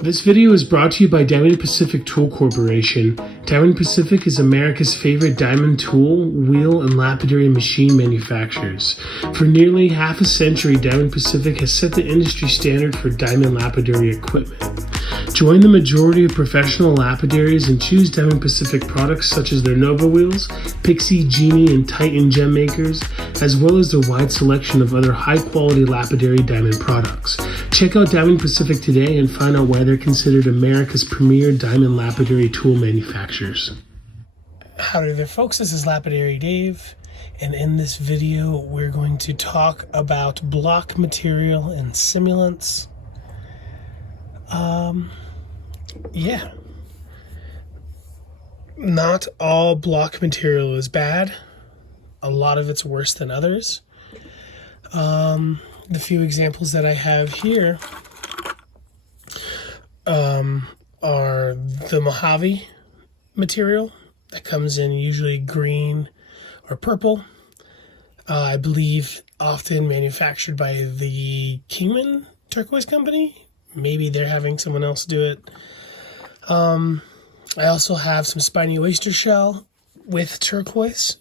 This video is brought to you by Diamond Pacific Tool Corporation. Diamond Pacific is America's favorite diamond tool, wheel, and lapidary machine manufacturers. For nearly half a century, Diamond Pacific has set the industry standard for diamond lapidary equipment. Join the majority of professional lapidaries and choose Diamond Pacific products such as their Nova wheels, Pixie, Genie, and Titan gem makers, as well as their wide selection of other high-quality lapidary diamond products. Check out Diamond Pacific today and find out why they're considered America's premier diamond lapidary tool manufacturers. Howdy there, folks. This is Lapidary Dave, and in this video we're going to talk about block material and simulants. Yeah, not all block material is bad. A lot of it's worse than others. The few examples that I have here are the Mojave material that comes in usually green or purple. I believe often manufactured by the Kingman Turquoise Company. Maybe they're having someone else do it. I also have some spiny oyster shell with turquoise.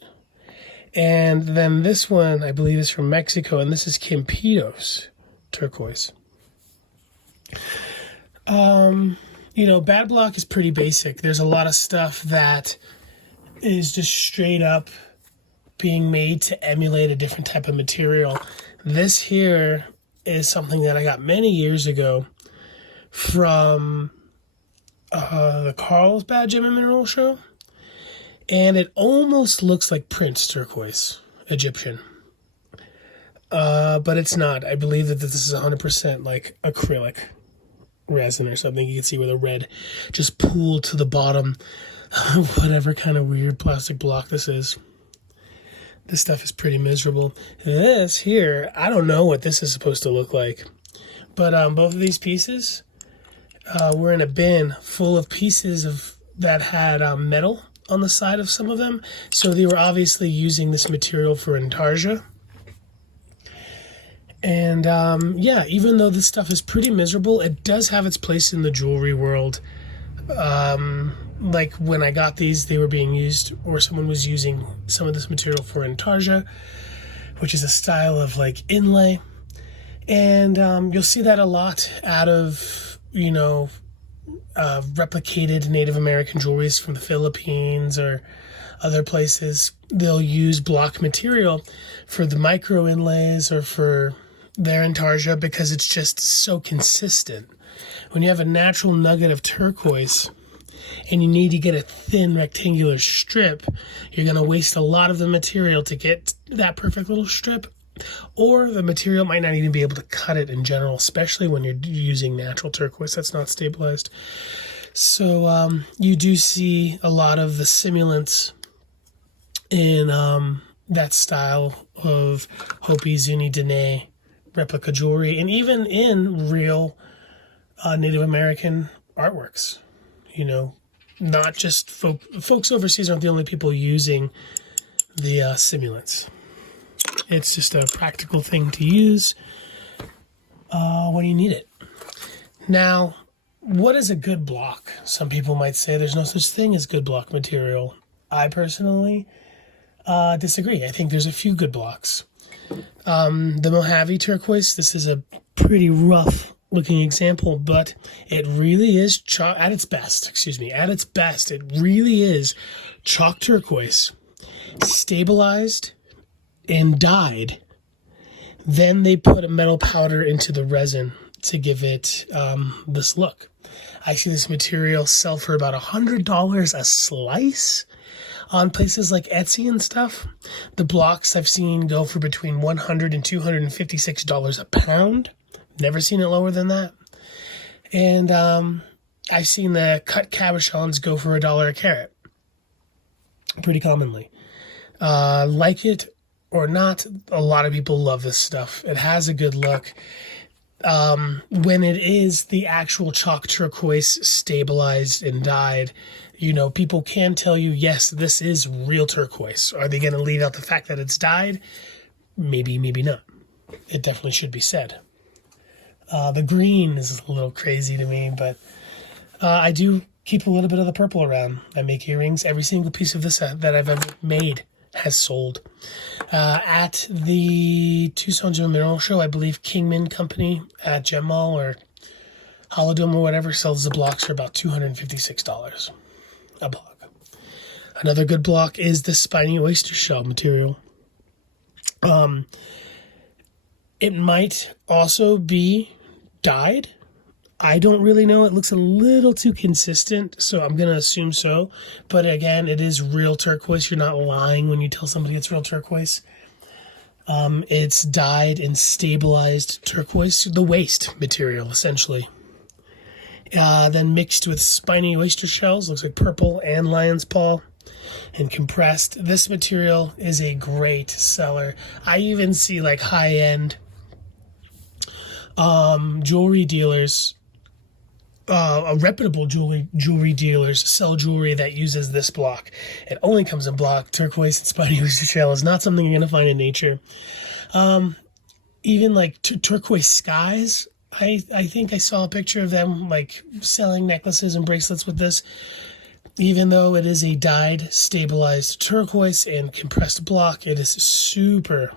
And then this one, I believe, is from Mexico, and this is Campitos turquoise. Bad block is pretty basic. There's a lot of stuff that is just straight up being made to emulate a different type of material. This here is something that I got many years ago from the Carlsbad Gem and Mineral Show. And it almost looks like Prince turquoise, Egyptian. But it's not. I believe that this is 100% like acrylic resin or something. You can see where the red just pooled to the bottom of whatever kind of weird plastic block this is. This stuff is pretty miserable. This here, I don't know what this is supposed to look like. But both of these pieces were in a bin full of pieces that had metal on the side of some of them. So they were obviously using this material for intarsia. And even though this stuff is pretty miserable, it does have its place in the jewelry world. Like when I got these, they were being used, or someone was using some of this material for intarsia, which is a style of like inlay. And you'll see that a lot out of, replicated Native American jewelries from the Philippines or other places. They'll use block material for the micro inlays or for their intarsia because it's just so consistent. When you have a natural nugget of turquoise and you need to get a thin rectangular strip, you're going to waste a lot of the material to get that perfect little strip, or the material might not even be able to cut it in general, especially when you're using natural turquoise that's not stabilized. So you do see a lot of the simulants in that style of Hopi, Zuni, Dene replica jewelry, and even in real Native American artworks. Not just folks overseas aren't the only people using the simulants. It's just a practical thing to use when you need it. Now, what is a good block? Some people might say there's no such thing as good block material. I personally disagree. I think there's a few good blocks. The Mojave turquoise, this is a pretty rough looking example, but it really is at its best, it really is chalk turquoise, stabilized and dyed. Then they put a metal powder into the resin to give it this look. I see this material sell for about $100 a slice on places like Etsy and stuff. The blocks I've seen go for between $100 and $256 a pound. Never seen it lower than that. And I've seen the cut cabochons go for $1 a carat. Pretty commonly. Like it or not, a lot of people love this stuff. It has a good look. When it is the actual chalk turquoise stabilized and dyed, people can tell you, yes, this is real turquoise. Are they going to leave out the fact that it's dyed? Maybe, maybe not. It definitely should be said. The green is a little crazy to me, but I do keep a little bit of the purple around. I make earrings. Every single piece of this that I've ever made has sold. At the Tucson Gem Mineral Show, I believe Kingman Company at Gem Mall or Holodome or whatever sells the blocks for about $256 a block. Another good block is the spiny oyster shell material. It might also be dyed. I don't really know. It looks a little too consistent, so I'm going to assume so. But again, it is real turquoise. You're not lying when you tell somebody it's real turquoise. It's dyed and stabilized turquoise, the waste material, essentially. Then mixed with spiny oyster shells, looks like purple and lion's paw, and compressed. This material is a great seller. I even see like high-end jewelry dealers, reputable jewelry dealers sell jewelry that uses this block. It only comes in block. Turquoise and spiny oyster shell is not something you're going to find in nature. Even like turquoise skies, I think I saw a picture of them like selling necklaces and bracelets with this. Even though it is a dyed, stabilized turquoise and compressed block, it is super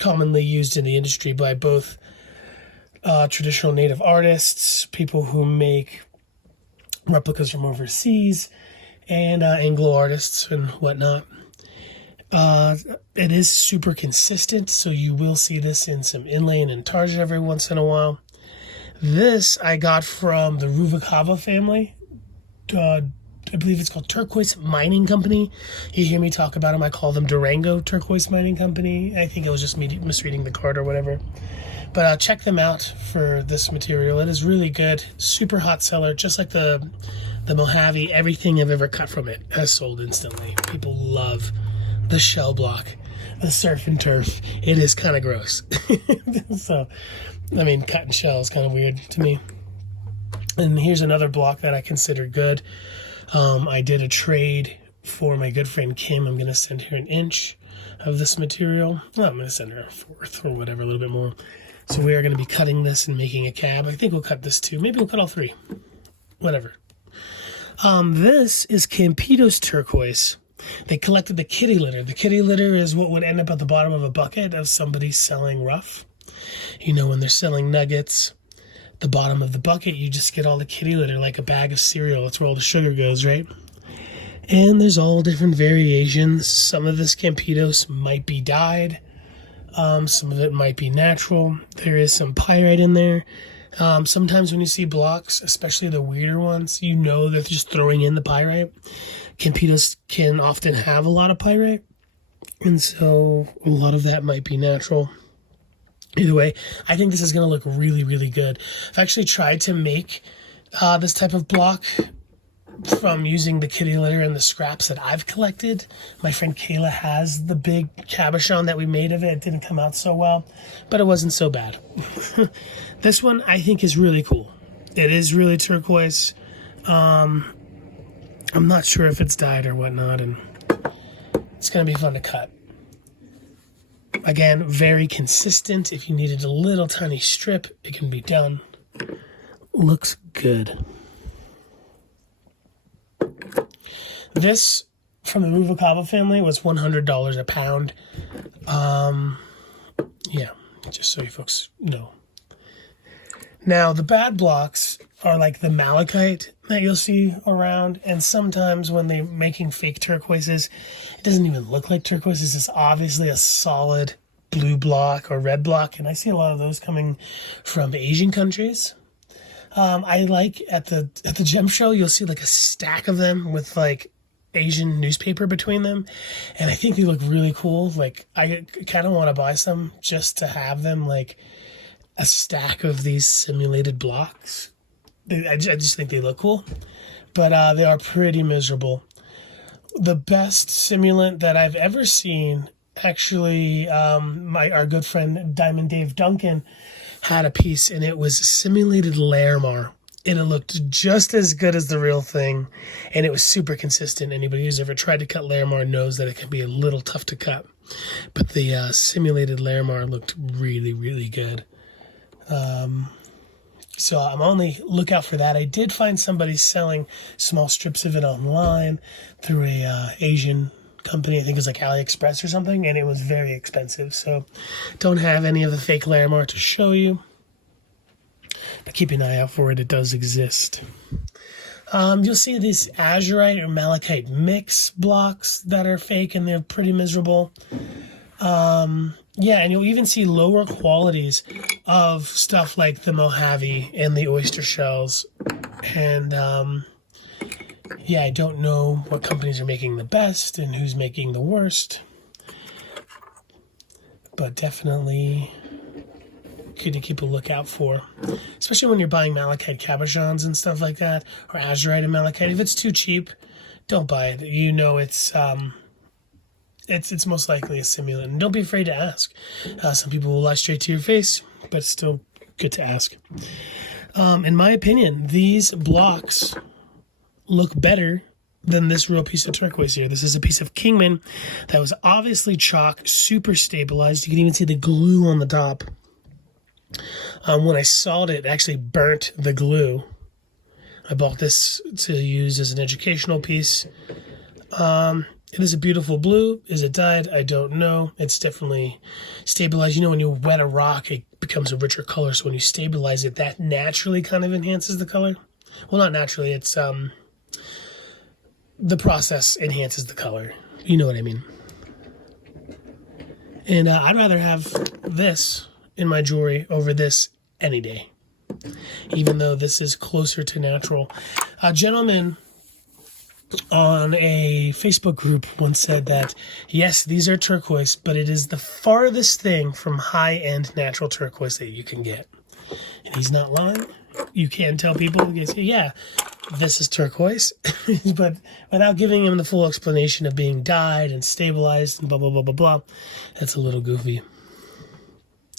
commonly used in the industry by both traditional native artists, people who make replicas from overseas, and Anglo artists and whatnot. It is super consistent, so you will see this in some inlay and intarsia every once in a while. This I got from the Ruvalcaba family. I believe it's called Turquoise Mining Company. You hear me talk about them. I call them Durango Turquoise Mining Company. I think it was just me misreading the card or whatever. But check them out for this material. It is really good. Super hot seller, just like the Mojave. Everything I've ever cut from it has sold instantly. People love the shell block, the surf and turf. It is kind of gross. So, I mean, cutting shell is kind of weird to me. And here's another block that I consider good. I did a trade for my good friend Kim. I'm going to send her 1 inch of this material. Well, I'm going to send her 1/4 or whatever, a little bit more. So we are going to be cutting this and making a cab. I think we'll cut this too. Maybe we'll cut all 3. Whatever. This is Campitos turquoise. They collected the kitty litter. The kitty litter is what would end up at the bottom of a bucket of somebody selling rough. You know, when they're selling nuggets, the bottom of the bucket, you just get all the kitty litter, like a bag of cereal. That's where all the sugar goes, right? And there's all different variations. Some of this Campitos might be dyed. Some of it might be natural. There is some pyrite in there. Sometimes when you see blocks, especially the weirder ones, you know they're just throwing in the pyrite. Campitos can often have a lot of pyrite, and so a lot of that might be natural. Either way, I think this is going to look really, really good. I've actually tried to make this type of block from using the kitty litter and the scraps that I've collected. My friend Kayla has the big cabochon that we made of it. It didn't come out so well, but it wasn't so bad. This one I think is really cool. It is really turquoise. I'm not sure if it's dyed or whatnot, and it's going to be fun to cut. Again, very consistent. If you needed a little tiny strip, it can be done. Looks good. This, from the Ruvalcaba family, was $100 a pound. Yeah, just so you folks know. Now, the bad blocks are like the malachite that you'll see around, and sometimes when they're making fake turquoises, it doesn't even look like turquoise. It's just obviously a solid blue block or red block, and I see a lot of those coming from Asian countries. I like at the gem show, you'll see like a stack of them with like Asian newspaper between them, and I think they look really cool. Like, I kind of want to buy some just to have them, like a stack of these simulated blocks. I just think they look cool, but they are pretty miserable. The best simulant that I've ever seen, actually, our good friend Diamond Dave Duncan had a piece, and it was simulated Larimar. And it looked just as good as the real thing, and it was super consistent. Anybody who's ever tried to cut Larimar knows that it can be a little tough to cut. But the simulated Larimar looked really, really good. So I'm on the lookout for that. I did find somebody selling small strips of it online through a Asian company. I think it was like AliExpress or something, and it was very expensive. So don't have any of the fake Larimar to show you, but keep an eye out for it. It does exist. You'll see these azurite or malachite mix blocks that are fake, and they're pretty miserable. Yeah, and you'll even see lower qualities of stuff like the Mojave and the oyster shells. And yeah, I don't know what companies are making the best and who's making the worst. But definitely good to keep a lookout for. Especially when you're buying malachite cabochons and stuff like that, or azurite and malachite. If it's too cheap, don't buy it. You know it's most likely a simulant. And don't be afraid to ask. Some people will lie straight to your face, but it's still good to ask. In my opinion, these blocks look better than this real piece of turquoise here. This is a piece of Kingman that was obviously chalk, super stabilized. You can even see the glue on the top. When I sawed it, it actually burnt the glue. I bought this to use as an educational piece. It is a beautiful blue. Is it dyed? I don't know. It's definitely stabilized. You know, when you wet a rock, it becomes a richer color. So when you stabilize it, that naturally kind of enhances the color. Well, not naturally. It's the process enhances the color. You know what I mean. And I'd rather have this in my jewelry over this any day, even though this is closer to natural. A gentleman on a Facebook group once said that, yes, these are turquoise, but it is the farthest thing from high-end natural turquoise that you can get. And he's not lying. You can tell people, you say, yeah, this is turquoise, but without giving him the full explanation of being dyed and stabilized and blah, blah, blah, blah, blah, that's a little goofy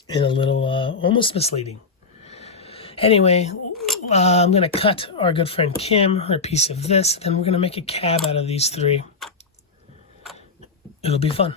and a little almost misleading. Anyway, I'm going to cut our good friend Kim her piece of this. Then we're going to make a cab out of these three. It'll be fun.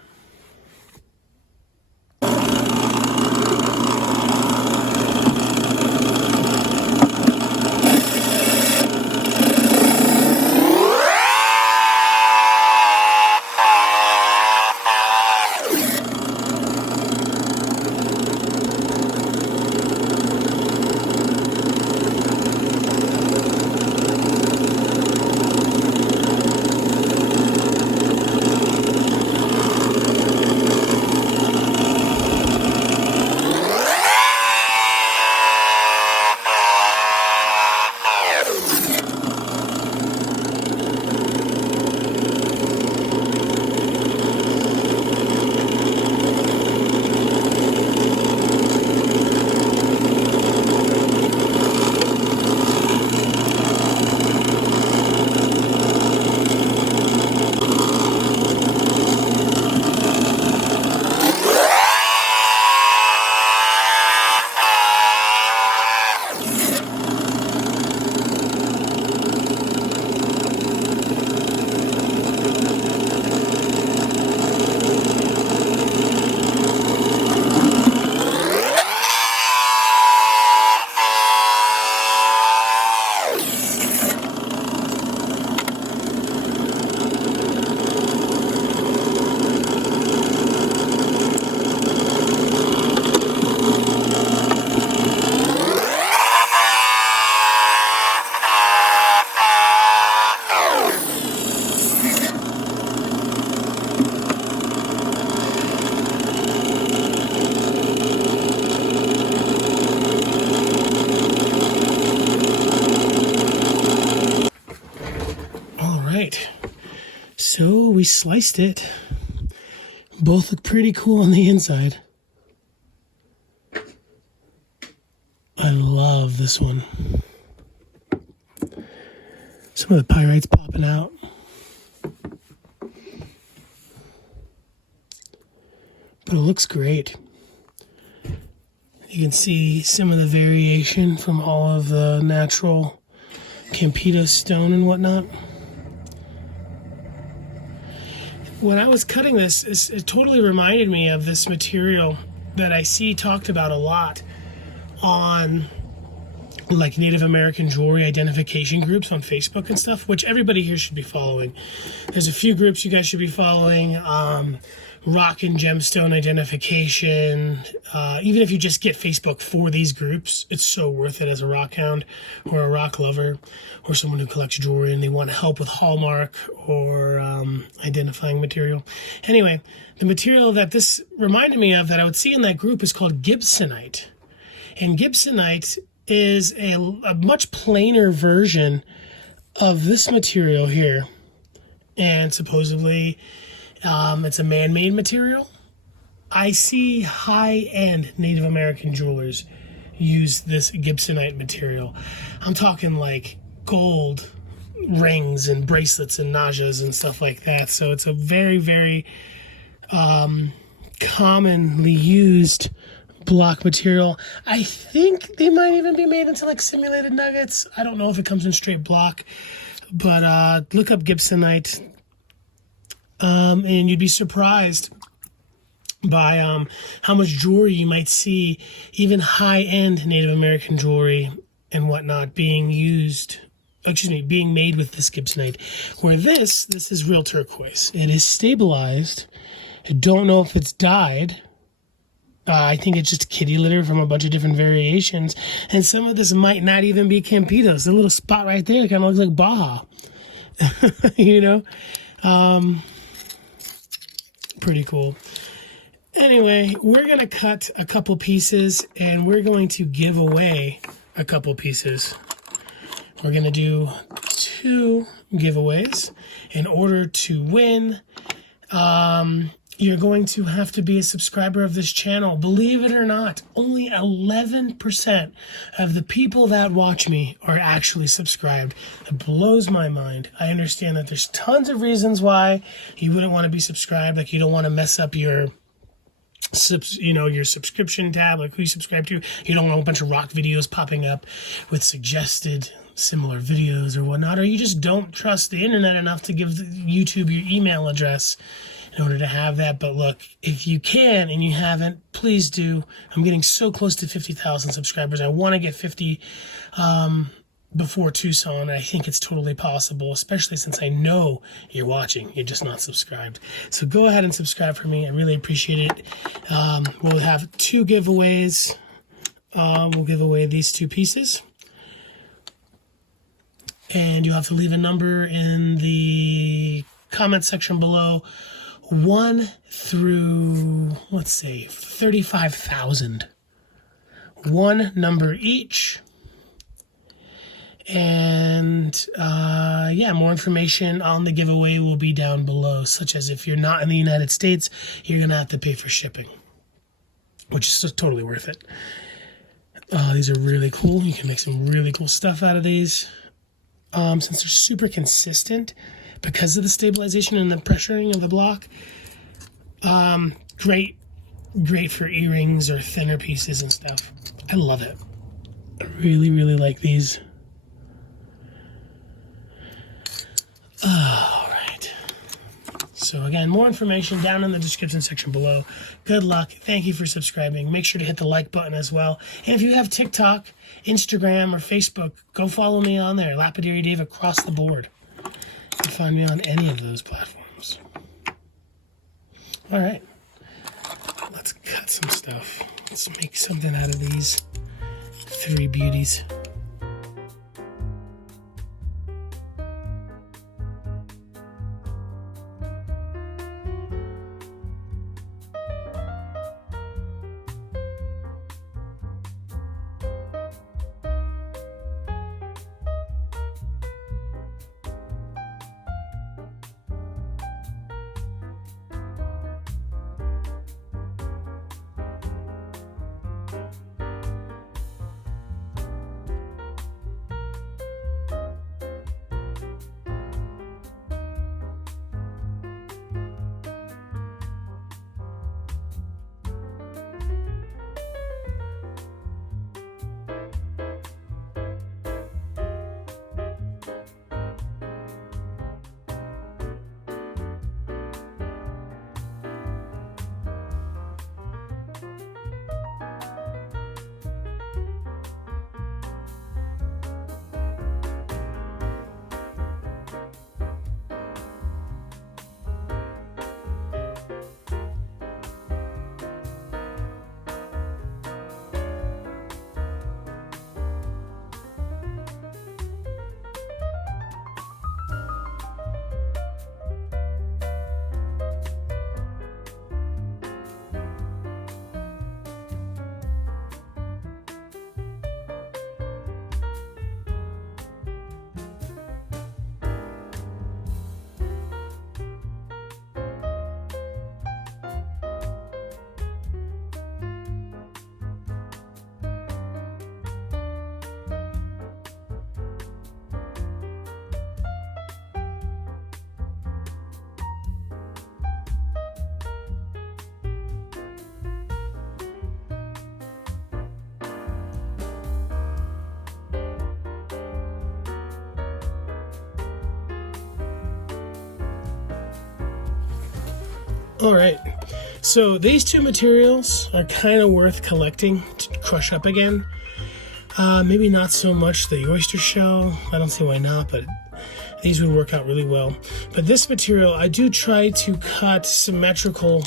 So we sliced it. Both look pretty cool on the inside. I love this one. Some of the pyrites popping out. But it looks great. You can see some of the variation from all of the natural Campeto stone and whatnot. When I was cutting this, it totally reminded me of this material that I see talked about a lot on like Native American jewelry identification groups on Facebook and stuff, which everybody here should be following. There's a few groups you guys should be following. Rock and gemstone identification. Even if you just get Facebook for these groups, it's so worth it as a rock hound or a rock lover or someone who collects jewelry and they want help with hallmark or identifying material. Anyway, the material that this reminded me of that I would see in that group is called Gibsonite. And Gibsonite is a much plainer version of this material here. And supposedly it's a man-made material. I see high-end Native American jewelers use this Gibsonite material. I'm talking like gold rings and bracelets and najas and stuff like that. So it's a very, very commonly used block material. I think they might even be made into like simulated nuggets. I don't know if it comes in straight block, but look up Gibsonite. And you'd be surprised by how much jewelry you might see, even high-end Native American jewelry and whatnot being being made with this Gibsonite. Where this is real turquoise. It is stabilized. I don't know if it's dyed. I think it's just kitty litter from a bunch of different variations. And some of this might not even be Campitos. A little spot right there kind of looks like Baja. You know? Pretty cool. Anyway, we're going to cut a couple pieces and we're going to give away a couple pieces. We're going to do 2 giveaways. In order to win, you're going to have to be a subscriber of this channel. Believe it or not, only 11% of the people that watch me are actually subscribed. It blows my mind. I understand that there's tons of reasons why you wouldn't want to be subscribed. Like you don't want to mess up your subscription tab, like who you subscribe to. You don't want a bunch of rock videos popping up with suggested similar videos or whatnot, or you just don't trust the internet enough to give YouTube your email address in order to have that. But look, if you can and you haven't, please do. I'm getting so close to 50,000 subscribers. I want to get 50 before Tucson. I think it's totally possible, especially since I know you're watching. You're just not subscribed. So go ahead and subscribe for me. I really appreciate it. We'll have 2 giveaways. We'll give away these 2 pieces. And you have to leave a number in the comment section below. 1 through, let's say, 35,000. 1 number each. And more information on the giveaway will be down below, such as if you're not in the United States, you're going to have to pay for shipping, which is totally worth it. These are really cool. You can make some really cool stuff out of these. Since they're super consistent because of the stabilization and the pressuring of the block, great for earrings or thinner pieces and stuff. I love it. I really, really like these. All right. So again, more information down in the description section below. Good luck. Thank you for subscribing. Make sure to hit the like button as well. And if you have TikTok, Instagram, or Facebook, go follow me on there. Lapidary Dave across the board. You can find me on any of those platforms. All right. Let's cut some stuff. Let's make something out of these 3 beauties. All right. So these two materials are kind of worth collecting to crush up again. Maybe not so much the oyster shell. I don't see why not, but these would work out really well. But this material, I do try to cut symmetrical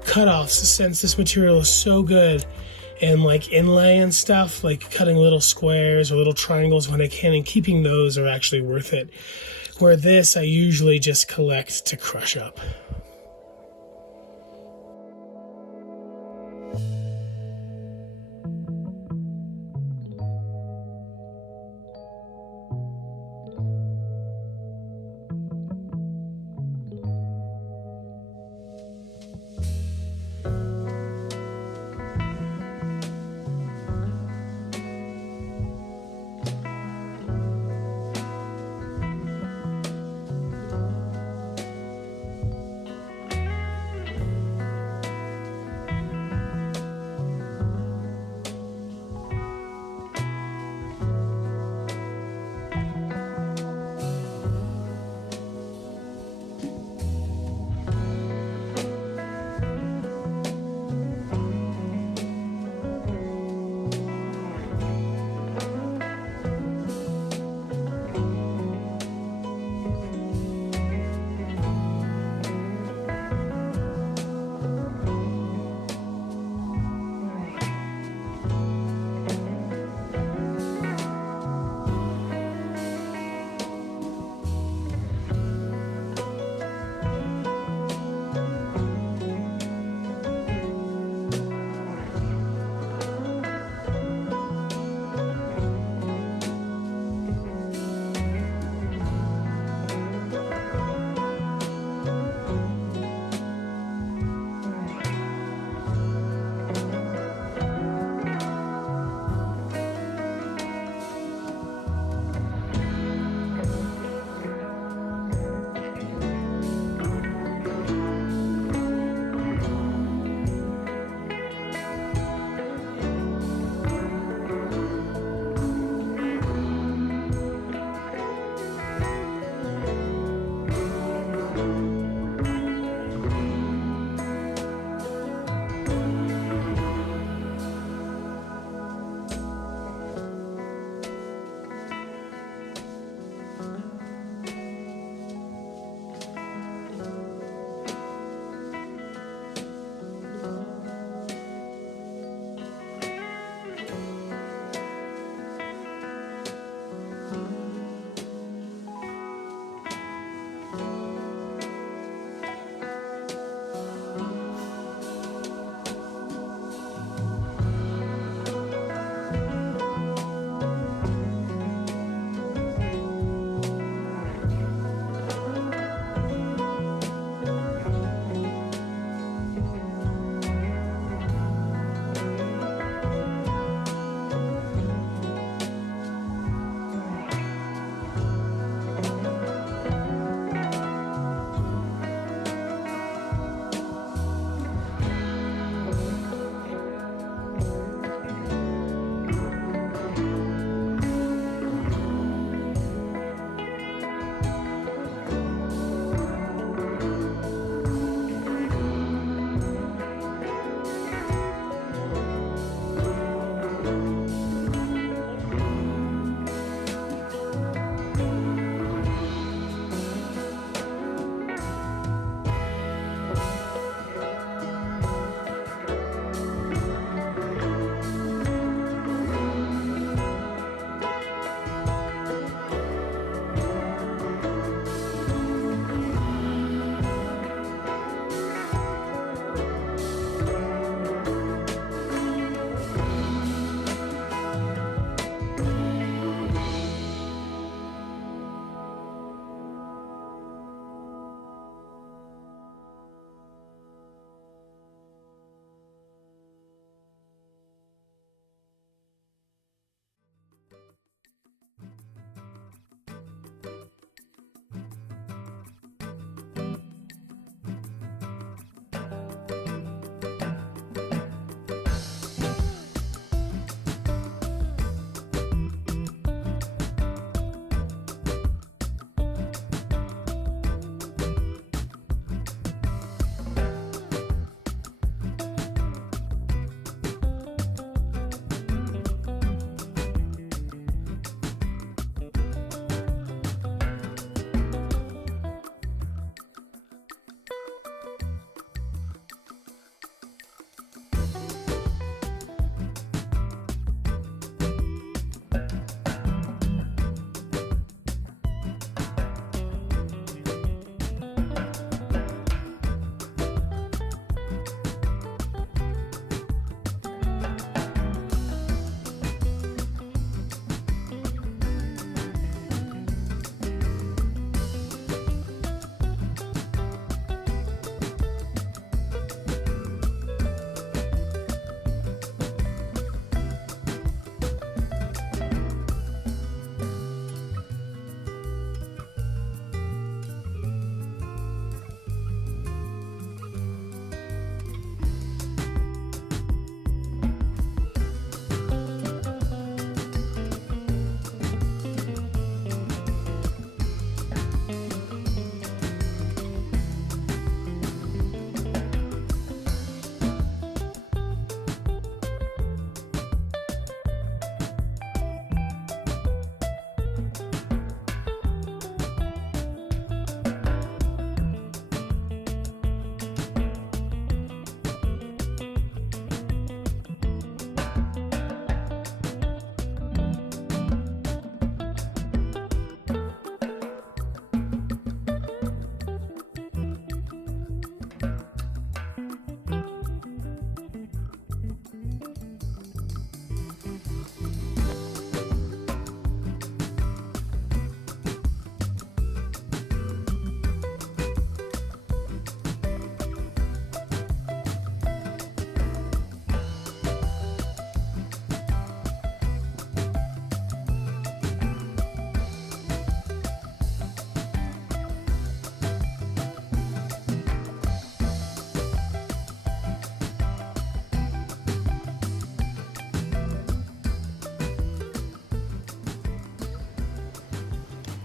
cutoffs since this material is so good and like inlay and stuff, like cutting little squares or little triangles when I can, and keeping those are actually worth it. Where this, I usually just collect to crush up.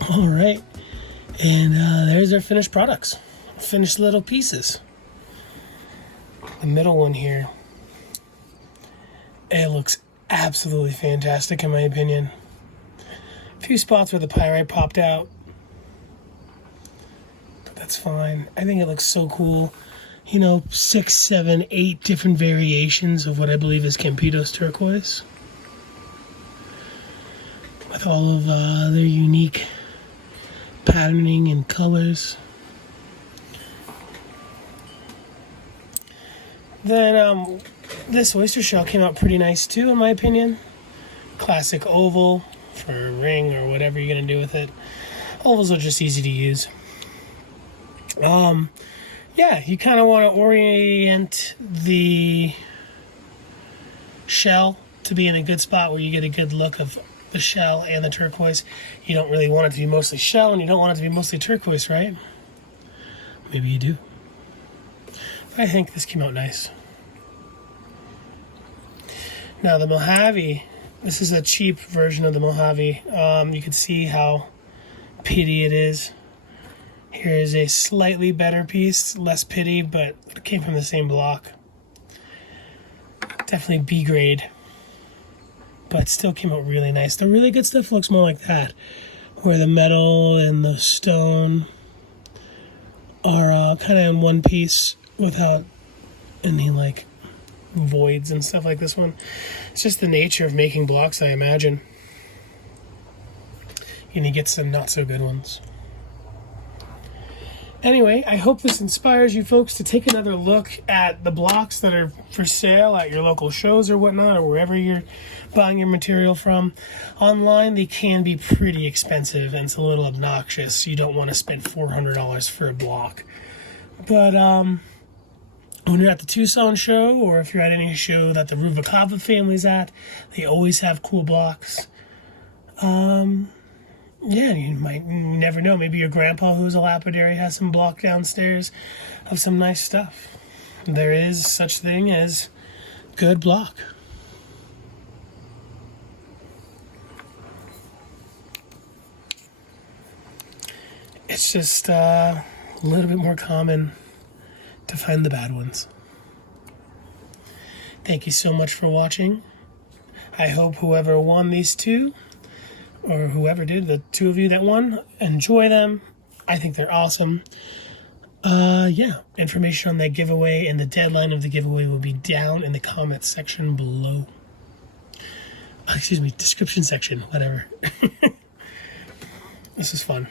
All right, and there's our finished products, finished little pieces. The middle one here, it looks absolutely fantastic in my opinion. A few spots where the pyrite popped out, but that's fine. I think it looks so cool. 6, 7, 8 different variations of what I believe is Campitos turquoise, with all of their unique patterning and colors. Then this oyster shell came out pretty nice too, in my opinion. Classic oval for a ring or whatever you're gonna do with it. Ovals are just easy to use. Yeah, you kind of want to orient the shell to be in a good spot where you get a good look of the shell and the turquoise. You don't really want it to be mostly shell, and you don't want it to be mostly turquoise, right? Maybe you do. I think this came out nice. Now the Mojave, this is a cheap version of the Mojave. You can see how pitty it is. Here is a slightly better piece, less pitty, but it came from the same block. Definitely B grade, but still came out really nice. The really good stuff looks more like that, where the metal and the stone are kind of in one piece without any like voids and stuff like this one. It's just the nature of making blocks, I imagine. And you get some not so good ones. Anyway, I hope this inspires you folks to take another look at the blocks that are for sale at your local shows or whatnot, or wherever you're buying your material from. Online, they can be pretty expensive, and it's a little obnoxious. You don't want to spend $400 for a block. But when you're at the Tucson show, or if you're at any show that the Ruvalcaba family's at, they always have cool blocks. Yeah, you never know. Maybe your grandpa, who's a lapidary, has some block downstairs of some nice stuff. There is such thing as good block. It's just a little bit more common to find the bad ones. Thank you so much for watching. I hope whoever won these two, or whoever did, the two of you that won, enjoy them. I think they're awesome. Yeah, information on that giveaway and the deadline of the giveaway will be down in the comments section below. Excuse me, description section, whatever. This is fun.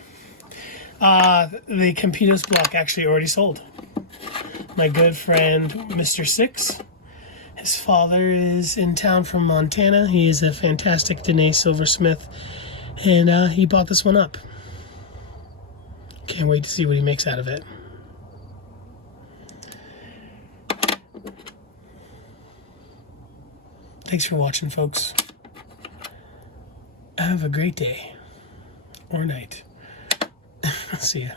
The Campitos block actually already sold. My good friend, Mr. Six, his father is in town from Montana. He is a fantastic Dene silversmith, and he bought this one up. Can't wait to see what he makes out of it. Thanks for watching, folks. Have a great day or night. See ya.